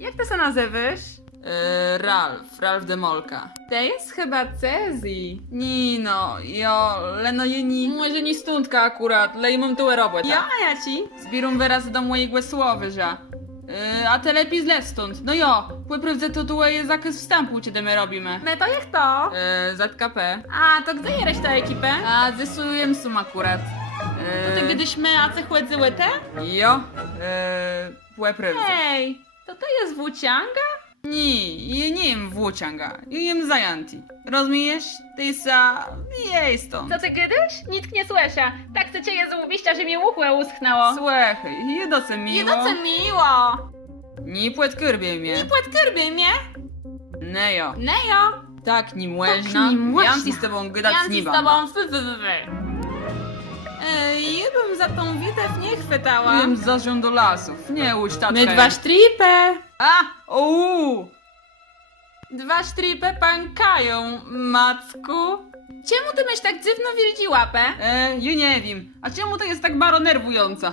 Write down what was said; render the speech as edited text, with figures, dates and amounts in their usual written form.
Jak ty się nazywasz? Ralf Demolka. To jest chyba Cezji. Nino, leno jeni... Może nie stundka akurat, lej mam tu robotę. Ja ci? Zbieram wyrazy do mojego słowy, że... a te lepiej zle stąd. No płyprawdze to tu jest zakres wstępu, czy my robimy. No to jak to? ZKP. A, to gdzie jesteś ta ekipę? A, zesuję sum akurat. To ty kiedyśmy, a ty chłodzyły te? Płyprawdze. Hej, to jest włócianga? Nie jem włócianga, jem zajanti. Rozumiesz? Ty sa... jej stąd. Co ty kiedyś? Nic nie słyszę. Tak chcecie je złubić, że mi uchłe uschnęło. Słuchaj, jedoce miło. Jedoce miło. Nie płetkyrbie mnie. Płatkyrbie mnie? Nejo. Nejo. Tak, nie można. nie można. Janti z tobą gadać Ja nie z będę. tobą ja bym za tą witew nie chwytała. Jem zarząd do lasów, nie łódź tatkę. My dwa sztripy. A! Ouu! Dwa sztripy pękają, Macku. Czemu ty myś tak dziwno wierci łapę? Ja nie wiem. A czemu to jest tak bardzo nerwująca?